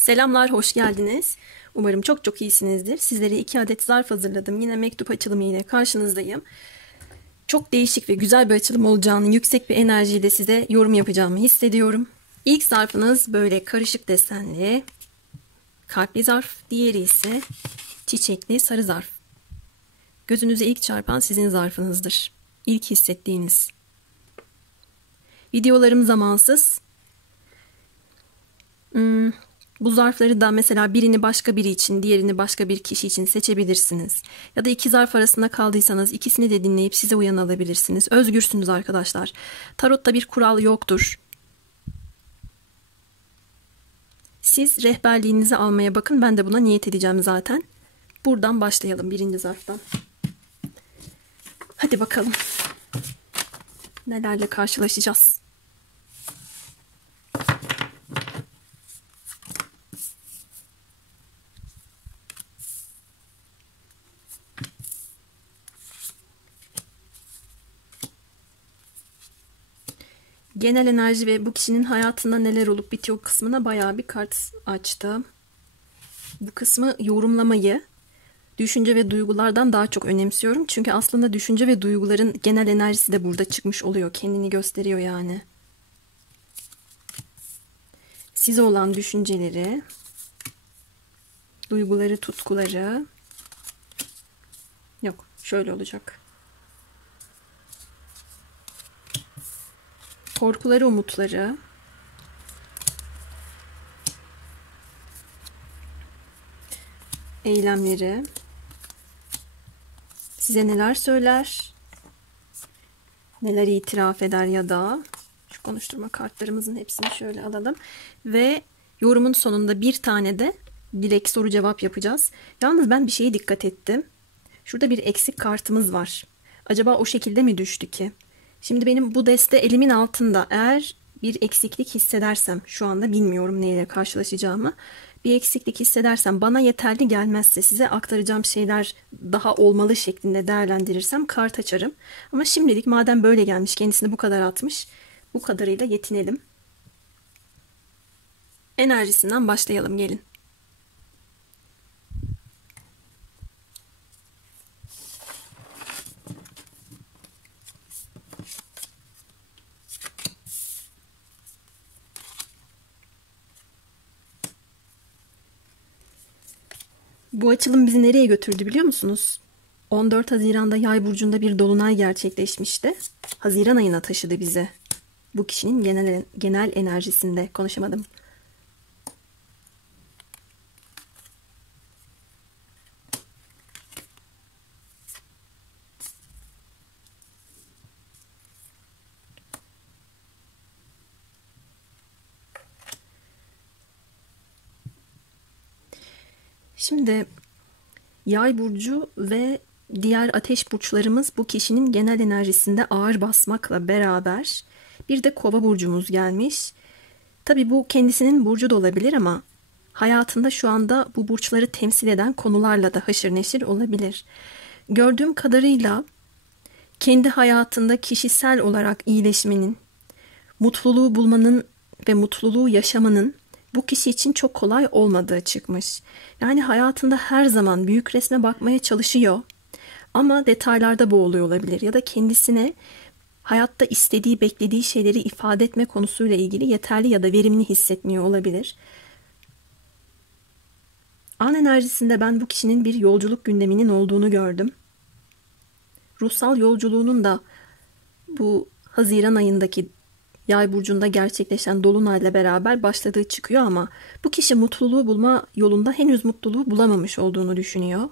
Selamlar, hoş geldiniz. Umarım çok çok iyisinizdir. Sizlere 2 adet zarf hazırladım. Yine mektup açılımı ile karşınızdayım. Çok değişik ve güzel bir açılım olacağını, yüksek bir enerjiyle size yorum yapacağımı hissediyorum. İlk zarfınız böyle karışık desenli, kalpli zarf. Diğeri ise çiçekli sarı zarf. Gözünüze ilk çarpan sizin zarfınızdır. İlk hissettiğiniz. Videolarım zamansız. Bu zarfları da mesela birini başka biri için, diğerini başka bir kişi için seçebilirsiniz. Ya da iki zarf arasında kaldıysanız ikisini de dinleyip size uyan alabilirsiniz. Özgürsünüz arkadaşlar. Tarotta bir kural yoktur. Siz rehberliğinizi almaya bakın. Ben de buna niyet edeceğim zaten. Buradan başlayalım, birinci zarftan. Hadi bakalım. Nelerle karşılaşacağız? Genel enerji ve bu kişinin hayatında neler olup bitiyor kısmına bayağı bir kart açtım. Bu kısmı yorumlamayı, düşünce ve duygulardan daha çok önemsiyorum. Çünkü aslında düşünce ve duyguların genel enerjisi de burada çıkmış oluyor. Kendini gösteriyor yani. Size olan düşünceleri, duyguları, tutkuları. Yok, şöyle olacak. Korkuları, umutları. Eylemleri. Size neler söyler? Neler itiraf eder ya da şu konuşturma kartlarımızın hepsini şöyle alalım. Ve yorumun sonunda bir tane de direkt soru cevap yapacağız. Yalnız ben bir şeye dikkat ettim. Şurada bir eksik kartımız var. Acaba o şekilde mi düştü ki? Şimdi benim bu deste elimin altında. Eğer bir eksiklik hissedersem, şu anda bilmiyorum neyle karşılaşacağımı. Bir eksiklik hissedersem, bana yeterli gelmezse, size aktaracağım şeyler daha olmalı şeklinde değerlendirirsem kart açarım. Ama şimdilik madem böyle gelmiş, kendisini bu kadar atmış, bu kadarıyla yetinelim. Enerjisinden başlayalım, gelin. Bu açılım bizi nereye götürdü biliyor musunuz? 14 Haziran'da Yay burcunda bir dolunay gerçekleşmişti. Haziran ayına taşıdı bizi. Bu kişinin genel enerjisinde konuşamadım. Şimdi Yay burcu ve diğer ateş burçlarımız bu kişinin genel enerjisinde ağır basmakla beraber bir de Kova burcumuz gelmiş. Tabii bu kendisinin burcu da olabilir ama hayatında şu anda bu burçları temsil eden konularla da haşır neşir olabilir. Gördüğüm kadarıyla kendi hayatında kişisel olarak iyileşmenin, mutluluğu bulmanın ve mutluluğu yaşamanın bu kişi için çok kolay olmadığı çıkmış. Yani hayatında her zaman büyük resme bakmaya çalışıyor ama detaylarda boğuluyor olabilir ya da kendisine hayatta istediği, beklediği şeyleri ifade etme konusuyla ilgili yeterli ya da verimli hissetmiyor olabilir. An enerjisinde ben bu kişinin bir yolculuk gündeminin olduğunu gördüm. Ruhsal yolculuğunun da bu Haziran ayındaki Yay burcunda gerçekleşen dolunayla beraber başladığı çıkıyor ama bu kişi mutluluğu bulma yolunda henüz mutluluğu bulamamış olduğunu düşünüyor.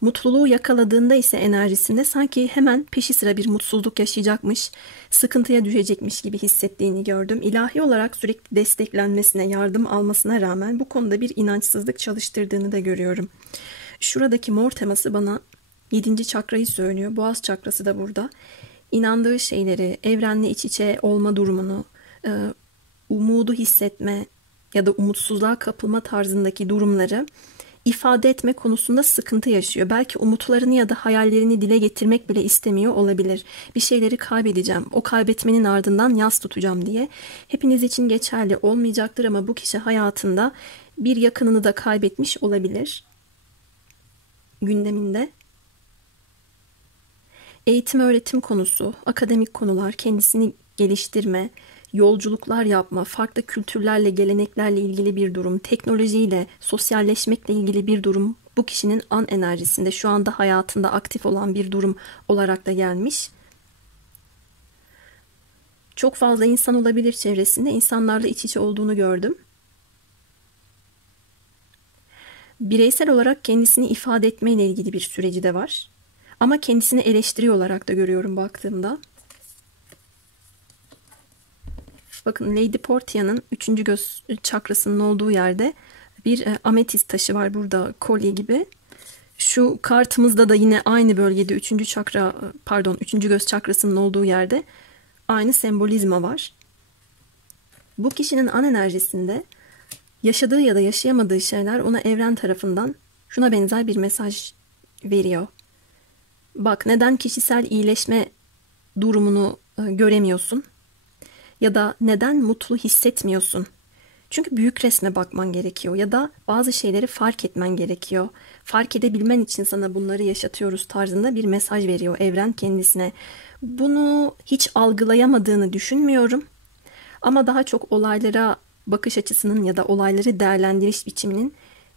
Mutluluğu yakaladığında ise enerjisinde sanki hemen peşi sıra bir mutsuzluk yaşayacakmış, sıkıntıya düşecekmiş gibi hissettiğini gördüm. İlahi olarak sürekli desteklenmesine, yardım almasına rağmen bu konuda bir inançsızlık çalıştırdığını da görüyorum. Şuradaki mor teması bana 7. çakrayı söylüyor. Boğaz çakrası da burada. İnandığı şeyleri, evrenle iç içe olma durumunu, umudu hissetme ya da umutsuzluğa kapılma tarzındaki durumları ifade etme konusunda sıkıntı yaşıyor. Belki umutlarını ya da hayallerini dile getirmek bile istemiyor olabilir. Bir şeyleri kaybedeceğim, o kaybetmenin ardından yas tutacağım diye. Hepiniz için geçerli olmayacaktır ama bu kişi hayatında bir yakınını da kaybetmiş olabilir. Gündeminde. Eğitim öğretim konusu, akademik konular, kendisini geliştirme, yolculuklar yapma, farklı kültürlerle, geleneklerle ilgili bir durum, teknolojiyle, sosyalleşmekle ilgili bir durum bu kişinin an enerjisinde, şu anda hayatında aktif olan bir durum olarak da gelmiş. Çok fazla insan olabilir çevresinde, insanlarla iç içe olduğunu gördüm. Bireysel olarak kendisini ifade etmeyle ilgili bir süreci de var. Ama kendisini eleştiri olarak da görüyorum baktığımda. Bakın Lady Portia'nın 3. göz çakrasının olduğu yerde bir ametist taşı var burada, kolye gibi. Şu kartımızda da yine aynı bölgede 3. göz çakrasının olduğu yerde aynı sembolizma var. Bu kişinin an enerjisinde yaşadığı ya da yaşayamadığı şeyler ona evren tarafından şuna benzer bir mesaj veriyor. Bak, neden kişisel iyileşme durumunu göremiyorsun? Ya da neden mutlu hissetmiyorsun? Çünkü büyük resme bakman gerekiyor ya da bazı şeyleri fark etmen gerekiyor. Fark edebilmen için sana bunları yaşatıyoruz tarzında bir mesaj veriyor evren kendisine. Bunu hiç algılayamadığını düşünmüyorum. Ama daha çok olaylara bakış açısının ya da olayları değerlendiriş biçiminin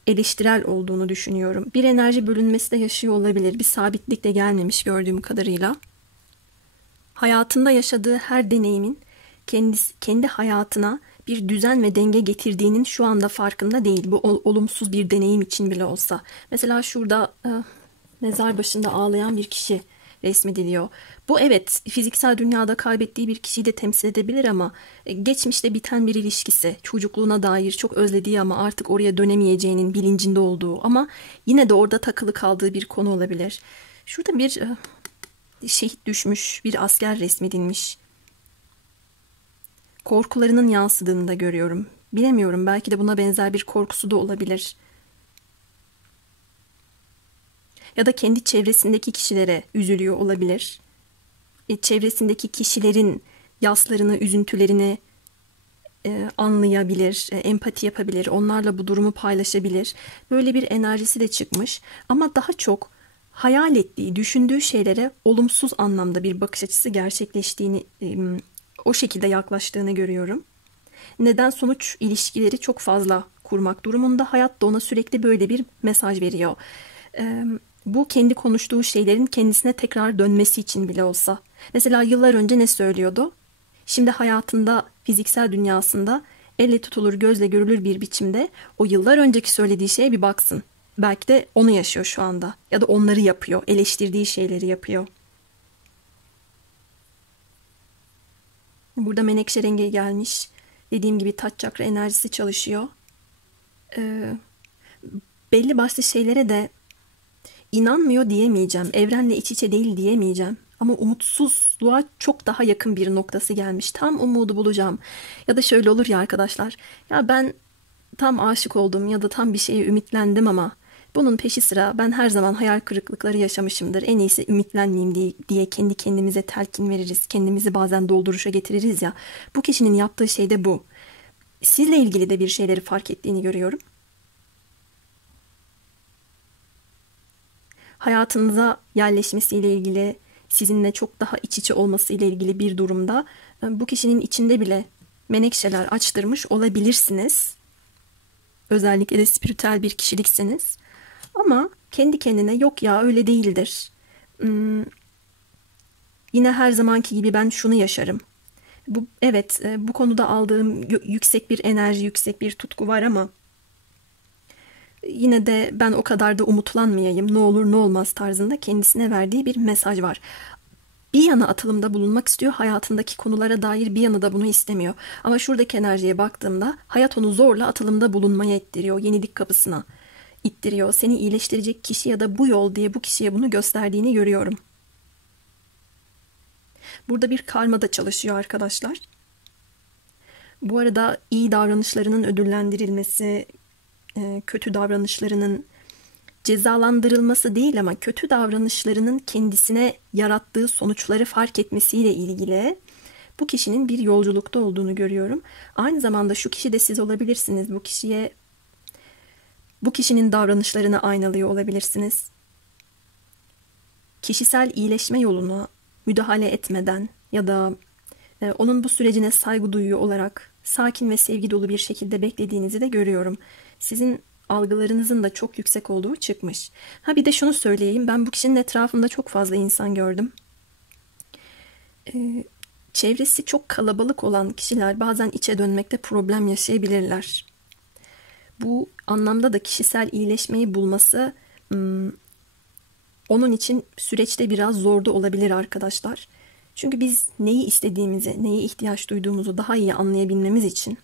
eleştirel olduğunu düşünüyorum. Bir enerji bölünmesi de yaşıyor olabilir. Bir sabitlik de gelmemiş gördüğüm kadarıyla. Hayatında yaşadığı her deneyimin kendi hayatına bir düzen ve denge getirdiğinin şu anda farkında değil. Bu olumsuz bir deneyim için bile olsa. Mesela şurada mezar başında ağlayan bir kişi resmediliyor. Bu evet fiziksel dünyada kaybettiği bir kişiyi de temsil edebilir ama geçmişte biten bir ilişkisi, çocukluğuna dair çok özlediği ama artık oraya dönemeyeceğinin bilincinde olduğu ama yine de orada takılı kaldığı bir konu olabilir. Şurada bir şehit düşmüş bir asker resmedilmiş. Korkularının yansıdığını da görüyorum. Bilemiyorum, belki de buna benzer bir korkusu da olabilir. Ya da kendi çevresindeki kişilere üzülüyor olabilir. Çevresindeki kişilerin yaslarını, üzüntülerini anlayabilir, empati yapabilir, onlarla bu durumu paylaşabilir. Böyle bir enerjisi de çıkmış ama daha çok hayal ettiği, düşündüğü şeylere olumsuz anlamda bir bakış açısı gerçekleştiğini, o şekilde yaklaştığını görüyorum. Neden sonuç ilişkileri çok fazla kurmak durumunda. Hayat da ona sürekli böyle bir mesaj veriyor. Bu kendi konuştuğu şeylerin kendisine tekrar dönmesi için bile olsa. Mesela yıllar önce ne söylüyordu? Şimdi hayatında, fiziksel dünyasında elle tutulur, gözle görülür bir biçimde o yıllar önceki söylediği şeye bir baksın. Belki de onu yaşıyor şu anda. Ya da onları yapıyor, eleştirdiği şeyleri yapıyor. Burada menekşe rengi gelmiş. Dediğim gibi taç çakra enerjisi çalışıyor. Belli başlı şeylere de inanmıyor diyemeyeceğim. Evrenle iç içe değil diyemeyeceğim. Ama umutsuzluğa çok daha yakın bir noktası gelmiş. Tam umudu bulacağım. Ya da şöyle olur ya arkadaşlar. Ya ben tam aşık oldum ya da tam bir şeye ümitlendim ama bunun peşi sıra ben her zaman hayal kırıklıkları yaşamışımdır. En iyisi ümitlenmeyeyim diye kendi kendimize telkin veririz. Kendimizi bazen dolduruşa getiririz ya. Bu kişinin yaptığı şey de bu. Sizle ilgili de bir şeyleri fark ettiğini görüyorum. Hayatınıza yerleşmesiyle ilgili, sizinle çok daha iç içe olmasıyla ilgili bir durumda bu kişinin içinde bile menekşeler açtırmış olabilirsiniz. Özellikle de spiritüel bir kişilikseniz. Ama kendi kendine yok ya öyle değildir. Yine her zamanki gibi ben şunu yaşarım. Evet, bu konuda aldığım yüksek bir enerji, yüksek bir tutku var ama yine de ben o kadar da umutlanmayayım, ne olur ne olmaz tarzında kendisine verdiği bir mesaj var. Bir yana atılımda bulunmak istiyor, hayatındaki konulara dair bir yana da bunu istemiyor. Ama şuradaki enerjiye baktığımda hayat onu zorla atılımda bulunmaya ittiriyor, yenilik kapısına ittiriyor. Seni iyileştirecek kişi ya da bu yol diye bu kişiye bunu gösterdiğini görüyorum. Burada bir karma da çalışıyor arkadaşlar. Bu arada iyi davranışlarının ödüllendirilmesi, kötü davranışlarının cezalandırılması değil ama kötü davranışlarının kendisine yarattığı sonuçları fark etmesiyle ilgili bu kişinin bir yolculukta olduğunu görüyorum. Aynı zamanda şu kişi de siz olabilirsiniz. Bu kişinin davranışlarını aynalıyor olabilirsiniz. Kişisel iyileşme yoluna müdahale etmeden ya da onun bu sürecine saygı duyuyor olarak sakin ve sevgi dolu bir şekilde beklediğinizi de görüyorum. Sizin algılarınızın da çok yüksek olduğu çıkmış. Ha bir de şunu söyleyeyim. Ben bu kişinin etrafında çok fazla insan gördüm. Çevresi çok kalabalık olan kişiler bazen içe dönmekte problem yaşayabilirler. Bu anlamda da kişisel iyileşmeyi bulması onun için süreçte biraz zor da olabilir arkadaşlar. Çünkü biz neyi istediğimizi, neye ihtiyaç duyduğumuzu daha iyi anlayabilmemiz için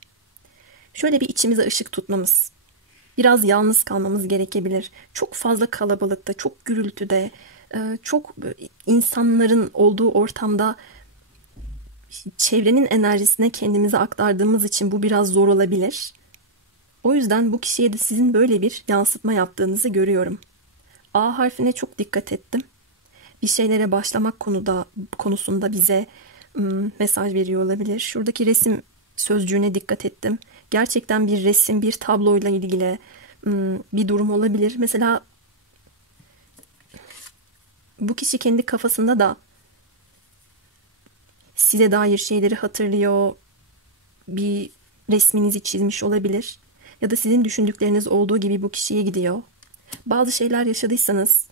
şöyle bir içimize ışık tutmamız, biraz yalnız kalmamız gerekebilir. Çok fazla kalabalıkta, çok gürültüde, çok insanların olduğu ortamda çevrenin enerjisine kendimizi aktardığımız için bu biraz zor olabilir. O yüzden bu kişiye de sizin böyle bir yansıtma yaptığınızı görüyorum. A harfine çok dikkat ettim. Bir şeylere başlamak konusunda bize mesaj veriyor olabilir. Şuradaki resim sözcüğüne dikkat ettim. Gerçekten bir resim, bir tabloyla ilgili bir durum olabilir. Mesela bu kişi kendi kafasında da size dair şeyleri hatırlıyor, bir resminizi çizmiş olabilir. Ya da sizin düşündükleriniz olduğu gibi bu kişiye gidiyor. Bazı şeyler yaşadıysanız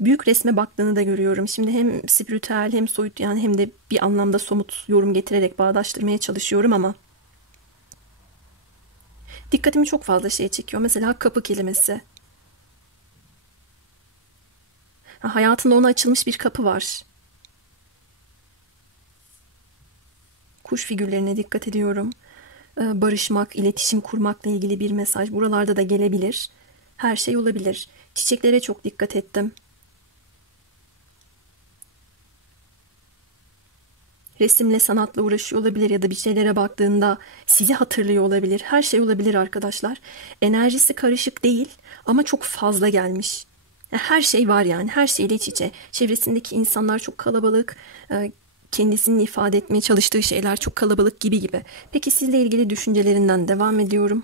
büyük resme baktığını da görüyorum. Şimdi hem spiritüel hem soyut yani hem de bir anlamda somut yorum getirerek bağdaştırmaya çalışıyorum ama dikkatimi çok fazla şey çekiyor. Mesela kapı kelimesi. Hayatında ona açılmış bir kapı var. Kuş figürlerine dikkat ediyorum. Barışmak, iletişim kurmakla ilgili bir mesaj buralarda da gelebilir. Her şey olabilir. Çiçeklere çok dikkat ettim. Resimle, sanatla uğraşıyor olabilir ya da bir şeylere baktığında sizi hatırlıyor olabilir. Her şey olabilir arkadaşlar. Enerjisi karışık değil ama çok fazla gelmiş. Her şey var yani. Her şeyle iç içe. Çevresindeki insanlar çok kalabalık. Kendisini ifade etmeye çalıştığı şeyler çok kalabalık gibi. Peki sizle ilgili düşüncelerinden devam ediyorum.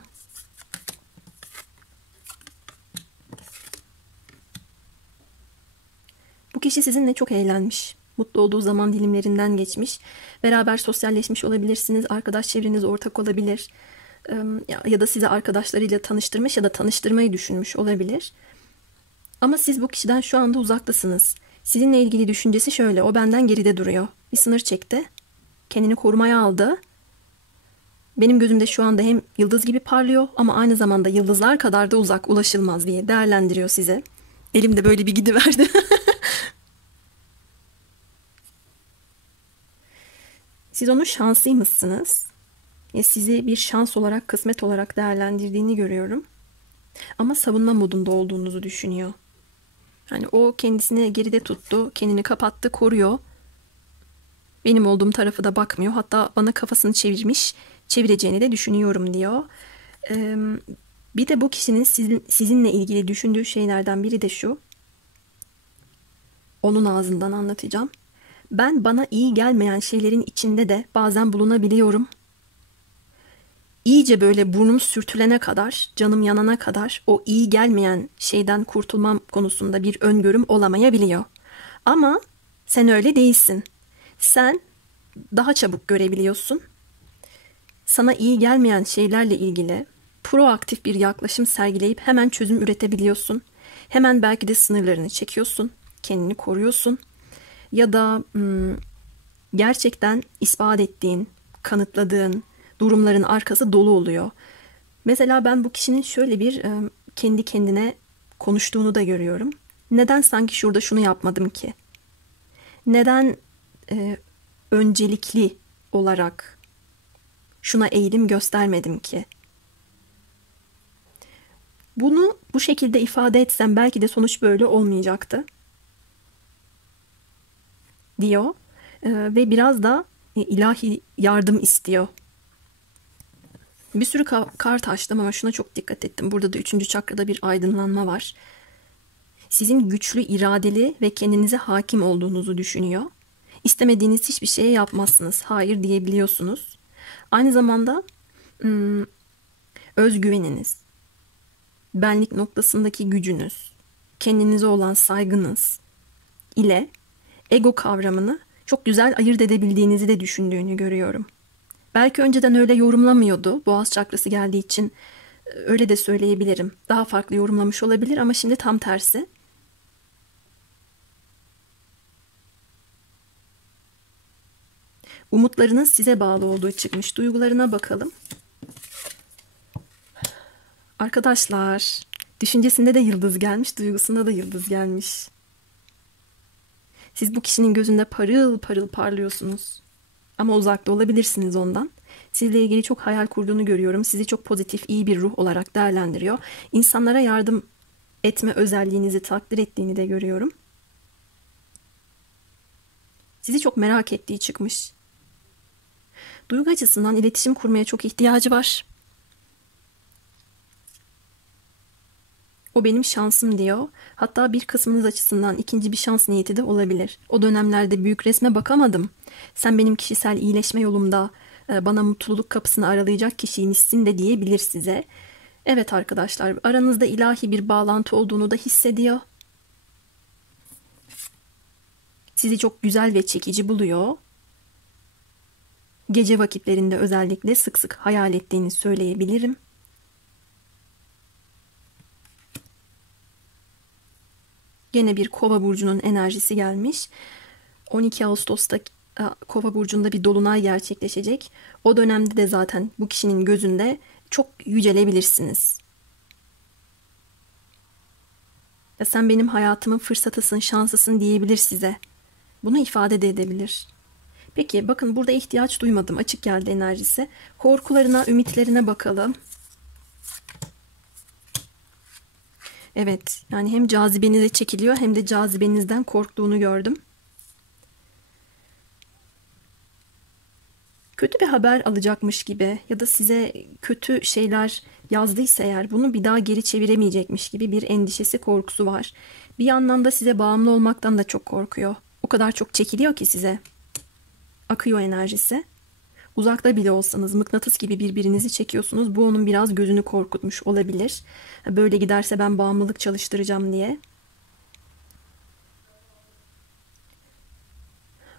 Bu kişi sizinle çok eğlenmiş. Mutlu olduğu zaman dilimlerinden geçmiş. Beraber sosyalleşmiş olabilirsiniz. Arkadaş çevreniz ortak olabilir. Ya da sizi arkadaşlarıyla tanıştırmış ya da tanıştırmayı düşünmüş olabilir. Ama siz bu kişiden şu anda uzaktasınız. Sizinle ilgili düşüncesi şöyle. O benden geride duruyor. Bir sınır çekti. Kendini korumaya aldı. Benim gözümde şu anda hem yıldız gibi parlıyor ama aynı zamanda yıldızlar kadar da uzak, ulaşılmaz diye değerlendiriyor sizi. Elimde böyle bir gidiverdi. Siz onun şansıymışsınız. Sizi bir şans olarak, kısmet olarak değerlendirdiğini görüyorum. Ama savunma modunda olduğunuzu düşünüyor. Yani o kendisini geride tuttu, kendini kapattı, koruyor. Benim olduğum tarafı da bakmıyor. Hatta bana kafasını çevireceğini de düşünüyorum diyor. Bir de bu kişinin sizinle ilgili düşündüğü şeylerden biri de şu. Onun ağzından anlatacağım. Ben bana iyi gelmeyen şeylerin içinde de bazen bulunabiliyorum. İyice böyle burnum sürtülene kadar, canım yanana kadar o iyi gelmeyen şeyden kurtulmam konusunda bir öngörüm olamayabiliyor. Ama sen öyle değilsin. Sen daha çabuk görebiliyorsun. Sana iyi gelmeyen şeylerle ilgili proaktif bir yaklaşım sergileyip hemen çözüm üretebiliyorsun. Hemen belki de sınırlarını çekiyorsun, kendini koruyorsun. Ya da gerçekten ispat ettiğin, kanıtladığın durumların arkası dolu oluyor. Mesela ben bu kişinin şöyle bir kendi kendine konuştuğunu da görüyorum. Neden sanki şurada şunu yapmadım ki? Neden öncelikli olarak şuna eğilim göstermedim ki? Bunu bu şekilde ifade etsem belki de sonuç böyle olmayacaktı diyor. Ve biraz da ilahi yardım istiyor. Bir sürü kart açtım ama şuna çok dikkat ettim. Burada da 3. çakrada bir aydınlanma var. Sizin güçlü, iradeli ve kendinize hakim olduğunuzu düşünüyor. İstemediğiniz hiçbir şeye yapmazsınız. Hayır diyebiliyorsunuz. Aynı zamanda özgüveniniz, benlik noktasındaki gücünüz, kendinize olan saygınız ile ego kavramını çok güzel ayırt edebildiğinizi de düşündüğünü görüyorum. Belki önceden öyle yorumlamıyordu. Boğaz çakrası geldiği için öyle de söyleyebilirim. Daha farklı yorumlamış olabilir ama şimdi tam tersi. Umutlarının size bağlı olduğu çıkmış. Duygularına bakalım. Arkadaşlar, düşüncesinde de yıldız gelmiş, duygusunda da yıldız gelmiş. Siz bu kişinin gözünde parıl parıl parlıyorsunuz. Ama uzakta olabilirsiniz ondan. Sizle ilgili çok hayal kurduğunu görüyorum. Sizi çok pozitif, iyi bir ruh olarak değerlendiriyor. İnsanlara yardım etme özelliğinizi takdir ettiğini de görüyorum. Sizi çok merak ettiği çıkmış. Duygu açısından iletişim kurmaya çok ihtiyacı var. O benim şansım diyor. Hatta bir kısmınız açısından ikinci bir şans niyeti de olabilir. O dönemlerde büyük resme bakamadım. Sen benim kişisel iyileşme yolumda bana mutluluk kapısını aralayacak kişiymişsin de diyebilir size. Evet arkadaşlar, aranızda ilahi bir bağlantı olduğunu da hissediyor. Sizi çok güzel ve çekici buluyor. Gece vakitlerinde özellikle sık sık hayal ettiğini söyleyebilirim. Gene bir Kova burcunun enerjisi gelmiş. 12 Ağustos'ta Kova burcunda bir dolunay gerçekleşecek. O dönemde de zaten bu kişinin gözünde çok yücelebilirsiniz. Ya sen benim hayatımın fırsatısın, şanslısın diyebilir size. Bunu ifade de edebilir. Peki bakın burada ihtiyaç duymadım. Açık geldi enerjisi. Korkularına, ümitlerine bakalım. Evet, yani hem cazibenize çekiliyor hem de cazibenizden korktuğunu gördüm. Kötü bir haber alacakmış gibi ya da size kötü şeyler yazdıysa eğer bunu bir daha geri çeviremeyecekmiş gibi bir endişesi, korkusu var. Bir yandan da size bağımlı olmaktan da çok korkuyor. O kadar çok çekiliyor ki size. Akıyor enerjisi. Uzakta bile olsanız mıknatıs gibi birbirinizi çekiyorsunuz. Bu onun biraz gözünü korkutmuş olabilir. Böyle giderse ben bağımlılık çalıştıracağım diye.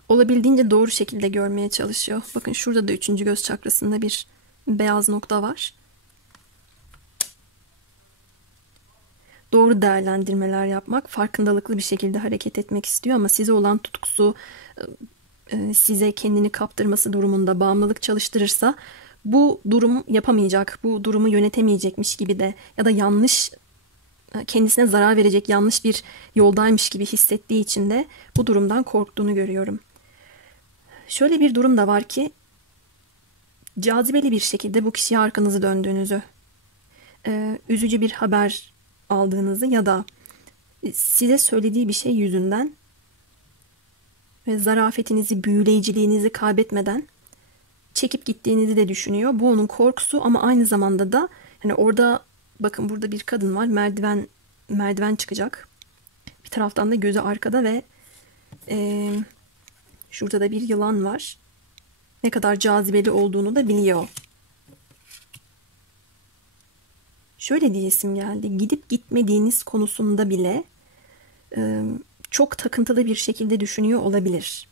Olabildiğince doğru şekilde görmeye çalışıyor. Bakın şurada da 3. göz çakrasında bir beyaz nokta var. Doğru değerlendirmeler yapmak, farkındalıklı bir şekilde hareket etmek istiyor ama size olan tutkusu, size kendini kaptırması durumunda bağımlılık çalıştırırsa bu durum yapamayacak, bu durumu yönetemeyecekmiş gibi de ya da yanlış, kendisine zarar verecek yanlış bir yoldaymış gibi hissettiği için de bu durumdan korktuğunu görüyorum. Şöyle bir durum da var ki cazibeli bir şekilde bu kişiye arkanızı döndüğünüzü, üzücü bir haber aldığınızı ya da size söylediği bir şey yüzünden ve zarafetinizi, büyüleyiciliğinizi kaybetmeden çekip gittiğinizi de düşünüyor. Bu onun korkusu ama aynı zamanda da hani orada bakın burada bir kadın var, merdiven çıkacak. Bir taraftan da gözü arkada ve şurada da bir yılan var. Ne kadar cazibeli olduğunu da biliyor. Şöyle diyesim geldi. Gidip gitmediğiniz konusunda bile çok takıntılı bir şekilde düşünüyor olabilir.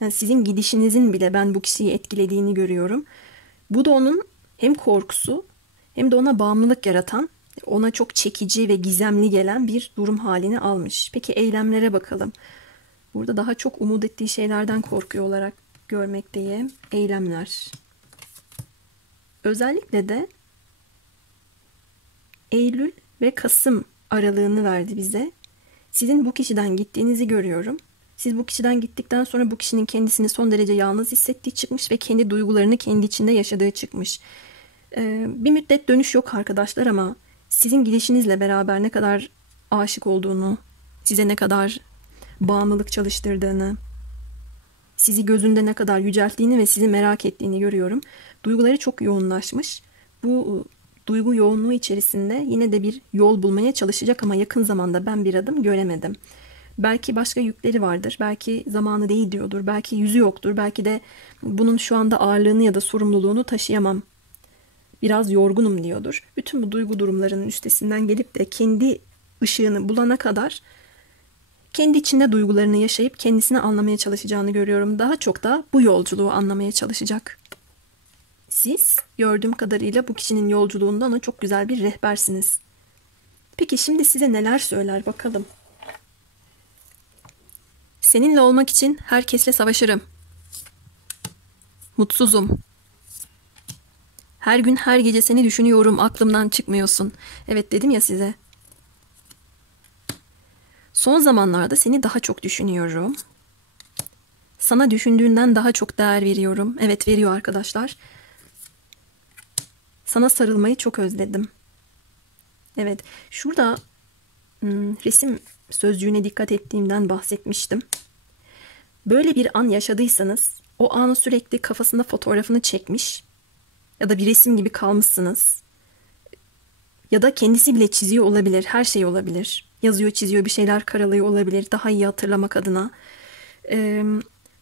Yani sizin gidişinizin bile ben bu kişiyi etkilediğini görüyorum. Bu da onun hem korkusu hem de ona bağımlılık yaratan, ona çok çekici ve gizemli gelen bir durum halini almış. Peki eylemlere bakalım. Burada daha çok umut ettiği şeylerden korkuyor olarak görmekteyim. Eylemler. Özellikle de Eylül ve Kasım aralığını verdi bize. Sizin bu kişiden gittiğinizi görüyorum. Siz bu kişiden gittikten sonra bu kişinin kendisini son derece yalnız hissettiği çıkmış ve kendi duygularını kendi içinde yaşadığı çıkmış. Bir müddet dönüş yok arkadaşlar ama sizin gidişinizle beraber ne kadar aşık olduğunu, size ne kadar bağımlılık çalıştırdığını, Sizi gözünde ne kadar yücelttiğini ve sizi merak ettiğini görüyorum. Duyguları çok yoğunlaşmış. Bu duygu yoğunluğu içerisinde yine de bir yol bulmaya çalışacak ama yakın zamanda ben bir adım göremedim. Belki başka yükleri vardır, belki zamanı değil diyordur, belki yüzü yoktur, belki de bunun şu anda ağırlığını ya da sorumluluğunu taşıyamam, biraz yorgunum diyordur. Bütün bu duygu durumlarının üstesinden gelip de kendi ışığını bulana kadar kendi içinde duygularını yaşayıp kendisini anlamaya çalışacağını görüyorum. Daha çok da bu yolculuğu anlamaya çalışacak. Siz gördüğüm kadarıyla bu kişinin yolculuğunda ona çok güzel bir rehbersiniz. Peki şimdi size neler söyler bakalım. Seninle olmak için herkesle savaşırım. Mutsuzum. Her gün her gece seni düşünüyorum, aklımdan çıkmıyorsun. Evet dedim ya size. Son zamanlarda seni daha çok düşünüyorum. Sana düşündüğünden daha çok değer veriyorum. Evet veriyor arkadaşlar. Sana sarılmayı çok özledim. Evet şurada resim sözcüğüne dikkat ettiğimden bahsetmiştim. Böyle bir an yaşadıysanız o anı sürekli kafasında fotoğrafını çekmiş ya da bir resim gibi kalmışsınız. Ya da kendisi bile çiziyor olabilir. Her şey olabilir. Yazıyor, çiziyor, bir şeyler karalıyor olabilir. Daha iyi hatırlamak adına.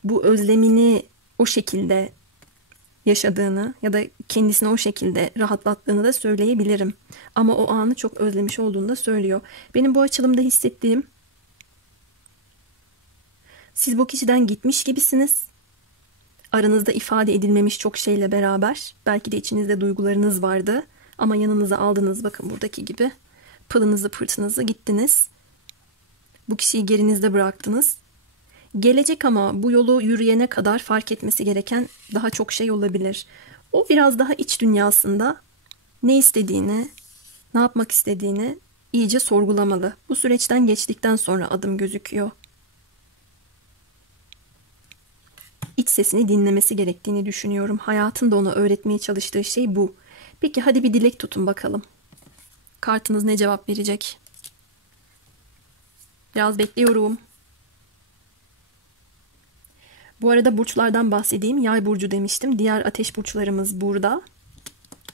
Bu özlemini o şekilde yaşadığını ya da kendisini o şekilde rahatlattığını da söyleyebilirim. Ama o anı çok özlemiş olduğunu da söylüyor. Benim bu açılımda hissettiğim, siz bu kişiden gitmiş gibisiniz. Aranızda ifade edilmemiş çok şeyle beraber. Belki de içinizde duygularınız vardı. Ama yanınıza aldınız, bakın buradaki gibi. Pılınızı pırtınızı gittiniz. Bu kişiyi gerinizde bıraktınız. Gelecek ama bu yolu yürüyene kadar fark etmesi gereken daha çok şey olabilir. O biraz daha iç dünyasında ne istediğini, ne yapmak istediğini iyice sorgulamalı. Bu süreçten geçtikten sonra adım gözüküyor. İç sesini dinlemesi gerektiğini düşünüyorum. Hayatın da ona öğretmeye çalıştığı şey bu. Peki hadi bir dilek tutun bakalım. Kartınız ne cevap verecek? Biraz bekliyorum. Bu arada burçlardan bahsedeyim. Yay burcu demiştim. Diğer ateş burçlarımız burada.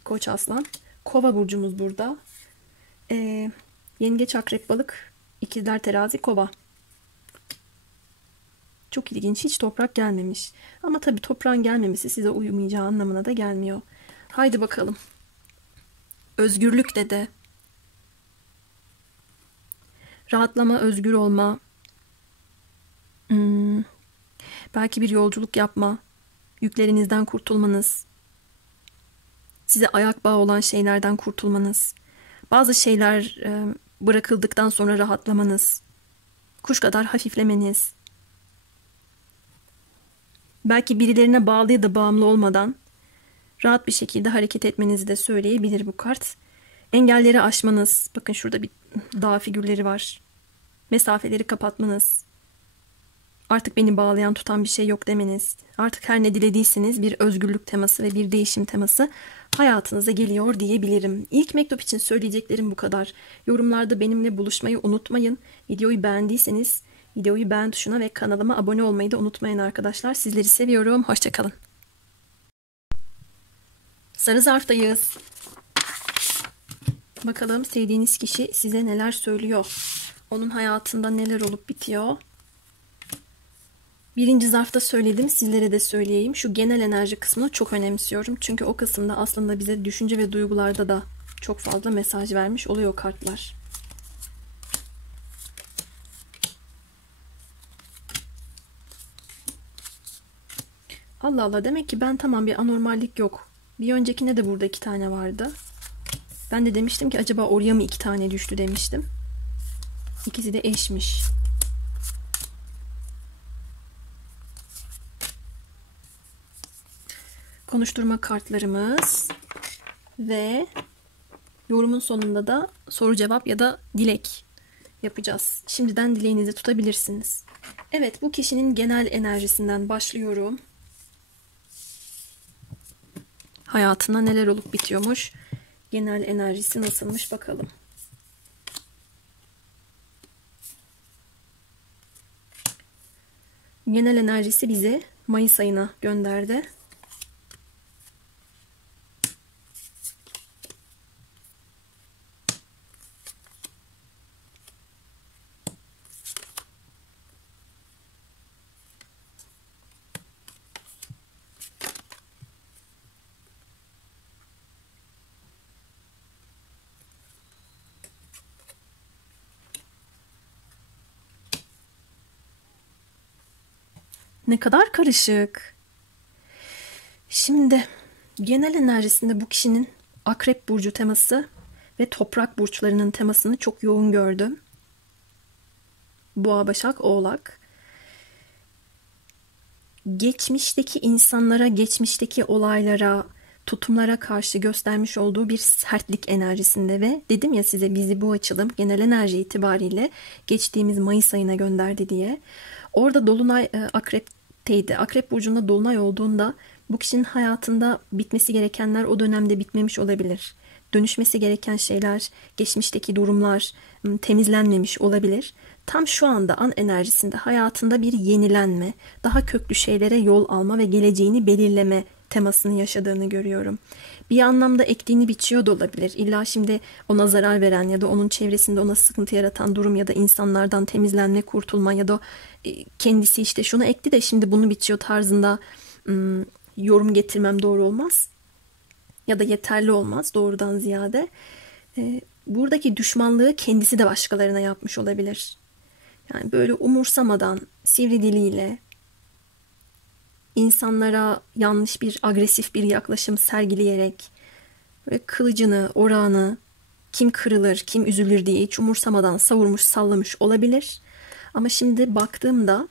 Koç, Aslan. Kova burcumuz burada. Yengeç, Akrep, Balık, İkizler, Terazi, Kova. Çok ilginç. Hiç toprak gelmemiş. Ama tabii toprağın gelmemesi size uyumayacağı anlamına da gelmiyor. Haydi bakalım. Özgürlük dedi. Rahatlama, özgür olma. Belki bir yolculuk yapma. Yüklerinizden kurtulmanız. Size ayak bağı olan şeylerden kurtulmanız. Bazı şeyler bırakıldıktan sonra rahatlamanız. Kuş kadar hafiflemeniz. Belki birilerine bağlı ya da bağımlı olmadan rahat bir şekilde hareket etmenizi de söyleyebilir bu kart. Engelleri aşmanız. Bakın şurada bir dağ figürleri var. Mesafeleri kapatmanız. Artık beni bağlayan, tutan bir şey yok demeniz. Artık her ne dilediyseniz bir özgürlük teması ve bir değişim teması hayatınıza geliyor diyebilirim. İlk mektup için söyleyeceklerim bu kadar. Yorumlarda benimle buluşmayı unutmayın. Videoyu beğendiyseniz videoyu beğen tuşuna ve kanalıma abone olmayı da unutmayın arkadaşlar. Sizleri seviyorum. Hoşçakalın. Sarı zarftayız. Bakalım sevdiğiniz kişi size neler söylüyor. Onun hayatında neler olup bitiyor. Birinci zarfta söyledim, sizlere de söyleyeyim. Şu genel enerji kısmını çok önemsiyorum. Çünkü o kısımda aslında bize düşünce ve duygularda da çok fazla mesaj vermiş oluyor kartlar. Allah Allah, demek ki ben tamam, bir anormallik yok. Bir öncekinde de burada 2 tane vardı. Ben de demiştim ki acaba oraya mı 2 tane düştü demiştim. İkisi de eşmiş. Konuşturma kartlarımız ve yorumun sonunda da soru cevap ya da dilek yapacağız. Şimdiden dileğinizi tutabilirsiniz. Evet, bu kişinin genel enerjisinden başlıyorum. Hayatına neler olup bitiyormuş? Genel enerjisi nasılmış bakalım. Genel enerjisi bize Mayıs ayına gönderdi. Ne kadar karışık. Şimdi genel enerjisinde bu kişinin Akrep burcu teması ve toprak burçlarının temasını çok yoğun gördüm. Boğa, Başak, Oğlak. Geçmişteki insanlara, geçmişteki olaylara, tutumlara karşı göstermiş olduğu bir sertlik enerjisinde ve dedim ya size bizi bu açılım genel enerji itibariyle geçtiğimiz Mayıs ayına gönderdi diye. Orada Dolunay Akrep'teydi. Akrep burcunda Dolunay olduğunda bu kişinin hayatında bitmesi gerekenler o dönemde bitmemiş olabilir. Dönüşmesi gereken şeyler, geçmişteki durumlar temizlenmemiş olabilir. Tam şu anda an enerjisinde hayatında bir yenilenme, daha köklü şeylere yol alma ve geleceğini belirleme temasını yaşadığını görüyorum. Bir anlamda ektiğini biçiyor da olabilir. İlla şimdi ona zarar veren ya da onun çevresinde ona sıkıntı yaratan durum ya da insanlardan temizlenme, kurtulma ya da kendisi işte şunu ekti de şimdi bunu biçiyor tarzında yorum getirmem doğru olmaz. Ya da yeterli olmaz doğrudan ziyade. Buradaki düşmanlığı kendisi de başkalarına yapmış olabilir. Yani böyle umursamadan sivri diliyle insanlara yanlış bir agresif bir yaklaşım sergileyerek ve kılıcını, orağını kim kırılır, kim üzülür diye hiç umursamadan savurmuş, sallamış olabilir. Ama şimdi baktığımda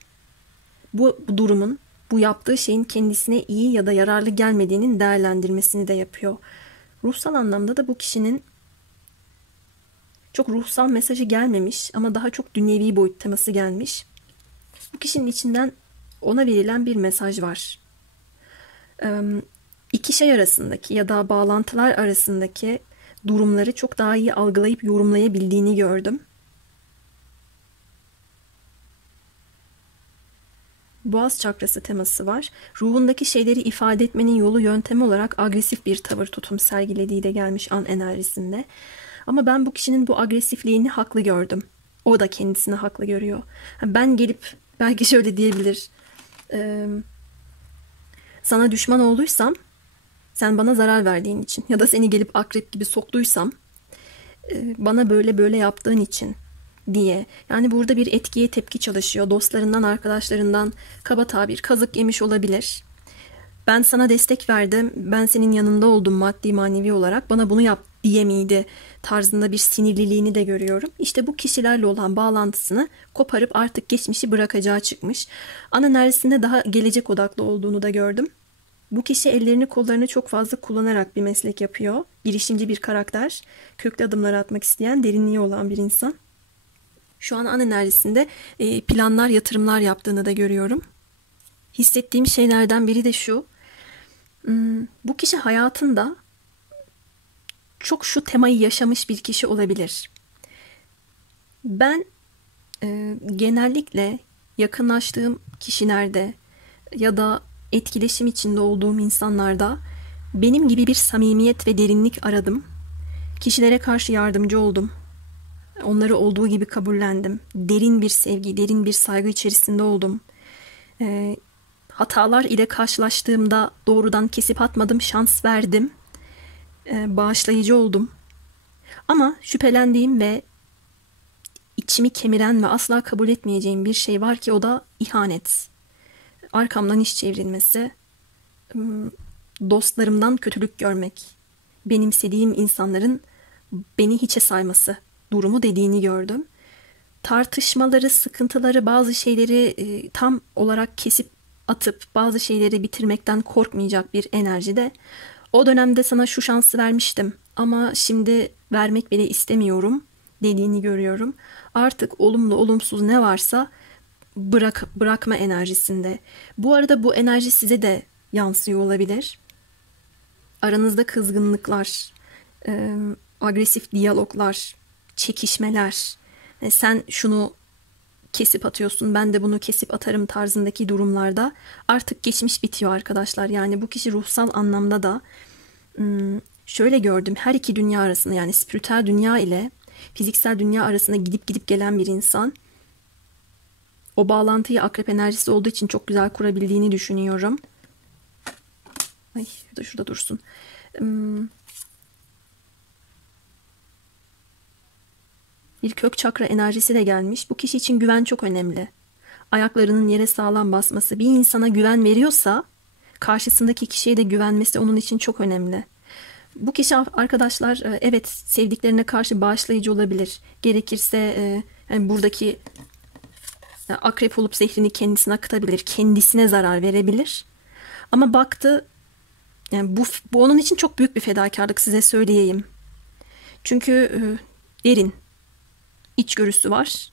bu durumun, bu yaptığı şeyin kendisine iyi ya da yararlı gelmediğinin değerlendirmesini de yapıyor. Ruhsal anlamda da bu kişinin çok ruhsal mesajı gelmemiş ama daha çok dünyevi boyut teması gelmiş. Bu kişinin içinden ona verilen bir mesaj var. İki şey arasındaki ya da bağlantılar arasındaki durumları çok daha iyi algılayıp yorumlayabildiğini gördüm. Boğaz çakrası teması var. Ruhundaki şeyleri ifade etmenin yolu yöntemi olarak agresif bir tavır tutum sergilediği de gelmiş an enerjisinde. Ama ben bu kişinin bu agresifliğini haklı gördüm. O da kendisini haklı görüyor. Ben gelip belki şöyle diyebilir. Sana düşman olduysam sen bana zarar verdiğin için ya da seni gelip akrep gibi soktuysam bana böyle böyle yaptığın için diye. Yani burada bir etkiye tepki çalışıyor. Dostlarından, arkadaşlarından kaba tabir kazık yemiş olabilir. Ben sana destek verdim, ben senin yanında oldum maddi manevi olarak, bana bunu yap diye miydi tarzında bir sinirliliğini de görüyorum. İşte bu kişilerle olan bağlantısını koparıp artık geçmişi bırakacağı çıkmış. An enerjisinde daha gelecek odaklı olduğunu da gördüm. Bu kişi ellerini kollarını çok fazla kullanarak bir meslek yapıyor. Girişimci bir karakter, köklü adımlar atmak isteyen, derinliği olan bir insan. Şu an an enerjisinde planlar, yatırımlar yaptığını da görüyorum. Hissettiğim şeylerden biri de şu. Bu kişi hayatında çok şu temayı yaşamış bir kişi olabilir. Ben genellikle yakınlaştığım kişilerde ya da etkileşim içinde olduğum insanlarda benim gibi bir samimiyet ve derinlik aradım. Kişilere karşı yardımcı oldum. Onları olduğu gibi kabullendim. Derin bir sevgi, derin bir saygı içerisinde oldum. Hatalar ile karşılaştığımda doğrudan kesip atmadım, şans verdim. Bağışlayıcı oldum. Ama şüphelendiğim ve içimi kemiren ve asla kabul etmeyeceğim bir şey var ki o da ihanet. Arkamdan iş çevrilmesi, dostlarımdan kötülük görmek, benimsediğim insanların beni hiçe sayması durumu dediğini gördüm. Tartışmaları, sıkıntıları, bazı şeyleri tam olarak kesip atıp bazı şeyleri bitirmekten korkmayacak bir enerjide. O dönemde sana şu şansı vermiştim ama şimdi vermek bile istemiyorum dediğini görüyorum. Artık olumlu olumsuz ne varsa bırakma enerjisinde. Bu arada bu enerji size de yansıyor olabilir. Aranızda kızgınlıklar, agresif diyaloglar, çekişmeler. Sen şunu kesip atıyorsun, ben de bunu kesip atarım tarzındaki durumlarda artık geçmiş bitiyor arkadaşlar. Yani bu kişi ruhsal anlamda da şöyle gördüm, her iki dünya arasında, yani spiritüel dünya ile fiziksel dünya arasında gidip gidip gelen bir insan. O bağlantıyı akrep enerjisi olduğu için çok güzel kurabildiğini düşünüyorum. Ay, şurada dursun. Bir kök çakra enerjisi de gelmiş. Bu kişi için güven çok önemli. Ayaklarının yere sağlam basması, bir insana güven veriyorsa karşısındaki kişiye de güvenmesi onun için çok önemli. Bu kişi arkadaşlar evet sevdiklerine karşı bağışlayıcı olabilir. Gerekirse yani buradaki akrep olup zehrini kendisine akıtabilir. Kendisine zarar verebilir. Ama baktı, yani bu onun için çok büyük bir fedakarlık, size söyleyeyim. Çünkü derin içgörüsü var.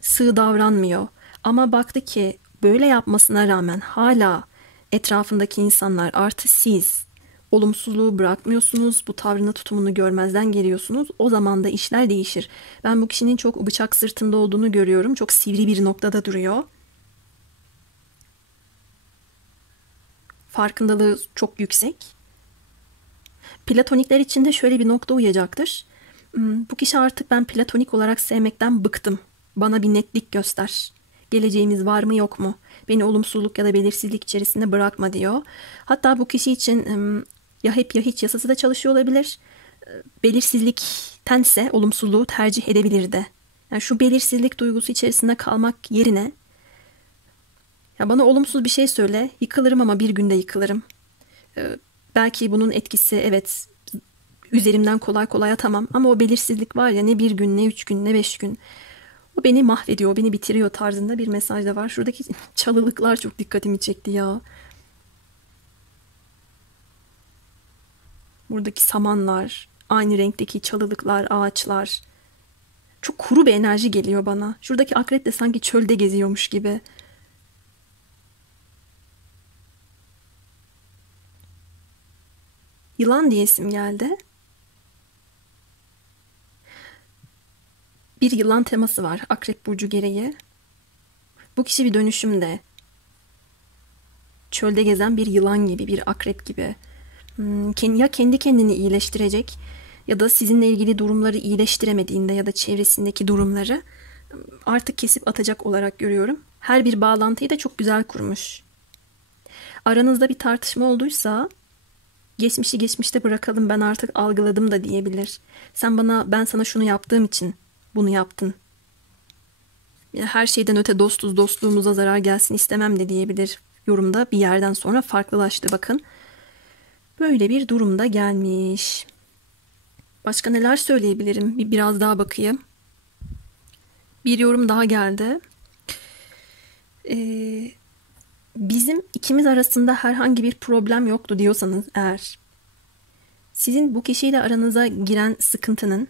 Sığ davranmıyor. Ama baktı ki böyle yapmasına rağmen hala etrafındaki insanlar artı siz olumsuzluğu bırakmıyorsunuz. Bu tavrını, tutumunu görmezden geliyorsunuz. O zaman da işler değişir. Ben bu kişinin çok bıçak sırtında olduğunu görüyorum. Çok sivri bir noktada duruyor. Farkındalığı çok yüksek. Platonikler için de şöyle bir nokta uyacaktır. Bu kişi artık ben platonik olarak sevmekten bıktım. Bana bir netlik göster. Geleceğimiz var mı yok mu? Beni olumsuzluk ya da belirsizlik içerisinde bırakma diyor. Hatta bu kişi için ya hep ya hiç yasası da çalışıyor olabilir. Belirsizliktense olumsuzluğu tercih edebilir de. Yani şu belirsizlik duygusu içerisinde kalmak yerine ya bana olumsuz bir şey söyle, yıkılırım ama bir günde yıkılırım. Belki bunun etkisi evet üzerimden kolay kolay atamam ama o belirsizlik var ya, ne bir gün, ne 3 gün, ne 5 gün. O beni mahvediyor, o beni bitiriyor tarzında bir mesaj da var. Şuradaki çalılıklar çok dikkatimi çekti ya. Buradaki samanlar, aynı renkteki çalılıklar, ağaçlar. Çok kuru bir enerji geliyor bana. Şuradaki akrep de sanki çölde geziyormuş gibi. Yılan diyesim geldi. Bir yılan teması var akrep burcu gereği. Bu kişi bir dönüşümde. Çölde gezen bir yılan gibi, bir akrep gibi. Ya kendi kendini iyileştirecek ya da sizinle ilgili durumları iyileştiremediğinde ya da çevresindeki durumları artık kesip atacak olarak görüyorum. Her bir bağlantıyı da çok güzel kurmuş. Aranızda bir tartışma olduysa geçmişi geçmişte bırakalım, ben artık algıladım da diyebilir. Ben sana şunu yaptığım için bunu yaptın. Her şeyden öte dostuz, dostluğumuza zarar gelsin istemem de diyebilir. Yorumda bir yerden sonra farklılaştı bakın. Böyle bir durumda gelmiş. Başka neler söyleyebilirim? Biraz daha bakayım. Bir yorum daha geldi. Bizim ikimiz arasında herhangi bir problem yoktu diyorsanız eğer, sizin bu kişiyle aranıza giren sıkıntının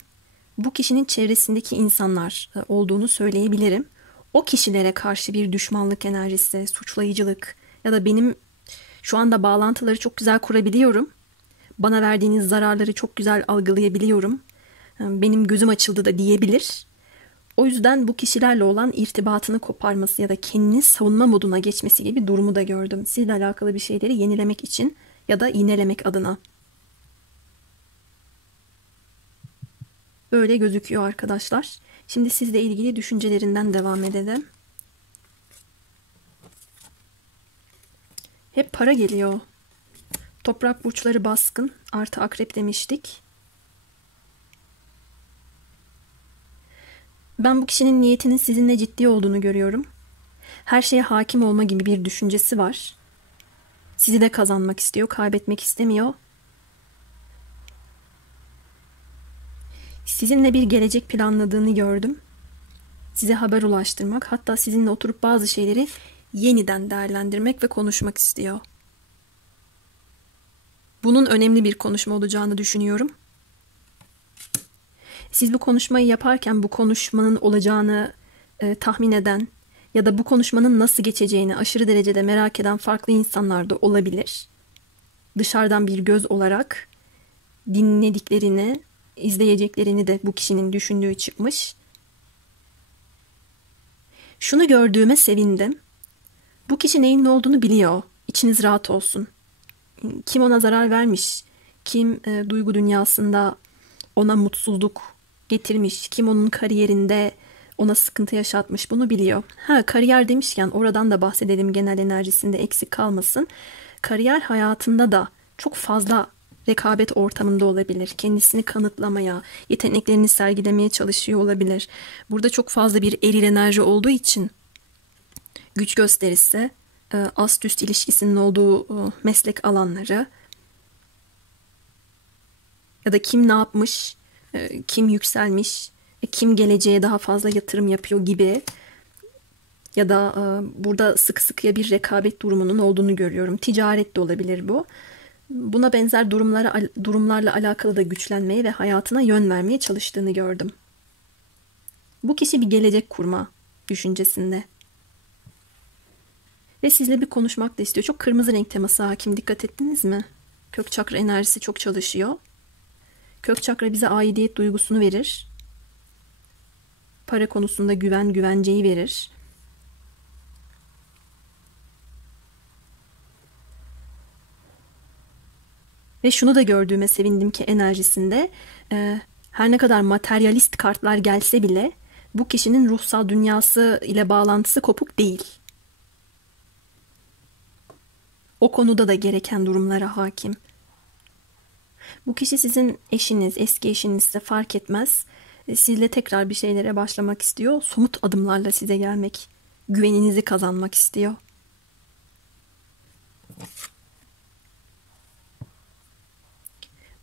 bu kişinin çevresindeki insanlar olduğunu söyleyebilirim. O kişilere karşı bir düşmanlık enerjisi, suçlayıcılık ya da benim şu anda bağlantıları çok güzel kurabiliyorum. Bana verdiğiniz zararları çok güzel algılayabiliyorum. Benim gözüm açıldı da diyebilir. O yüzden bu kişilerle olan irtibatını koparması ya da kendini savunma moduna geçmesi gibi durumu da gördüm. Sizle alakalı bir şeyleri yenilemek için ya da iğnelemek adına. Böyle gözüküyor arkadaşlar. Şimdi sizle ilgili düşüncelerinden devam edelim. Hep para geliyor. Toprak burçları baskın, artı akrep demiştik. Ben bu kişinin niyetinin sizinle ciddi olduğunu görüyorum. Her şeye hakim olma gibi bir düşüncesi var. Sizi de kazanmak istiyor, kaybetmek istemiyor. Sizinle bir gelecek planladığını gördüm. Size haber ulaştırmak, hatta sizinle oturup bazı şeyleri yeniden değerlendirmek ve konuşmak istiyor. Bunun önemli bir konuşma olacağını düşünüyorum. Siz bu konuşmayı yaparken bu konuşmanın olacağını tahmin eden ya da bu konuşmanın nasıl geçeceğini aşırı derecede merak eden farklı insanlar da olabilir. Dışarıdan bir göz olarak dinlediklerini, izleyeceklerini de bu kişinin düşündüğü çıkmış. Şunu gördüğüme sevindim. Bu kişi neyin ne olduğunu biliyor. İçiniz rahat olsun. Kim ona zarar vermiş, kim duygu dünyasında ona mutsuzluk getirmiş, kim onun kariyerinde ona sıkıntı yaşatmış bunu biliyor. Ha, kariyer demişken oradan da bahsedelim, genel enerjisinde eksik kalmasın. Kariyer hayatında da çok fazla rekabet ortamında olabilir. Kendisini kanıtlamaya, yeteneklerini sergilemeye çalışıyor olabilir. Burada çok fazla bir eril enerji olduğu için güç gösterisi, ast üst ilişkisinin olduğu meslek alanları ya da kim ne yapmış, kim yükselmiş, kim geleceğe daha fazla yatırım yapıyor gibi, ya da burada sık sıkıya bir rekabet durumunun olduğunu görüyorum. Ticaret de olabilir bu. Buna benzer durumlarla alakalı da güçlenmeye ve hayatına yön vermeye çalıştığını gördüm. Bu kişi bir gelecek kurma düşüncesinde. Ve sizle bir konuşmak da istiyor. Çok kırmızı renk teması hakim. Dikkat ettiniz mi? Kök çakra enerjisi çok çalışıyor. Kök çakra bize aidiyet duygusunu verir. Para konusunda güvenceyi verir. Ve şunu da gördüğüme sevindim ki enerjisinde her ne kadar materyalist kartlar gelse bile bu kişinin ruhsal dünyası ile bağlantısı kopuk değil. O konuda da gereken durumlara hakim. Bu kişi sizin eşiniz, eski eşinizse fark etmez. Sizle tekrar bir şeylere başlamak istiyor. Somut adımlarla size gelmek, güveninizi kazanmak istiyor.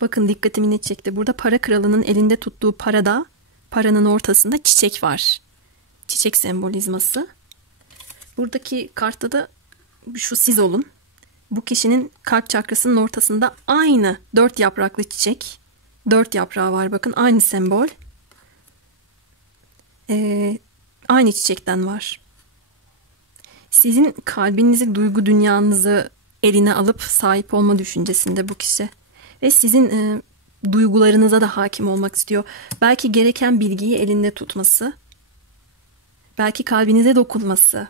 Bakın dikkatimi ne çekti. Burada para kralının elinde tuttuğu parada, paranın ortasında çiçek var. Çiçek sembolizması. Buradaki kartta da şu siz olun. Bu kişinin kalp çakrasının ortasında aynı 4 yapraklı çiçek. 4 yaprağı var bakın, aynı sembol. Aynı çiçekten var. Sizin kalbinizi, duygu dünyanızı eline alıp sahip olma düşüncesinde bu kişi. Ve sizin duygularınıza da hakim olmak istiyor. Belki gereken bilgiyi elinde tutması. Belki kalbinize dokunması.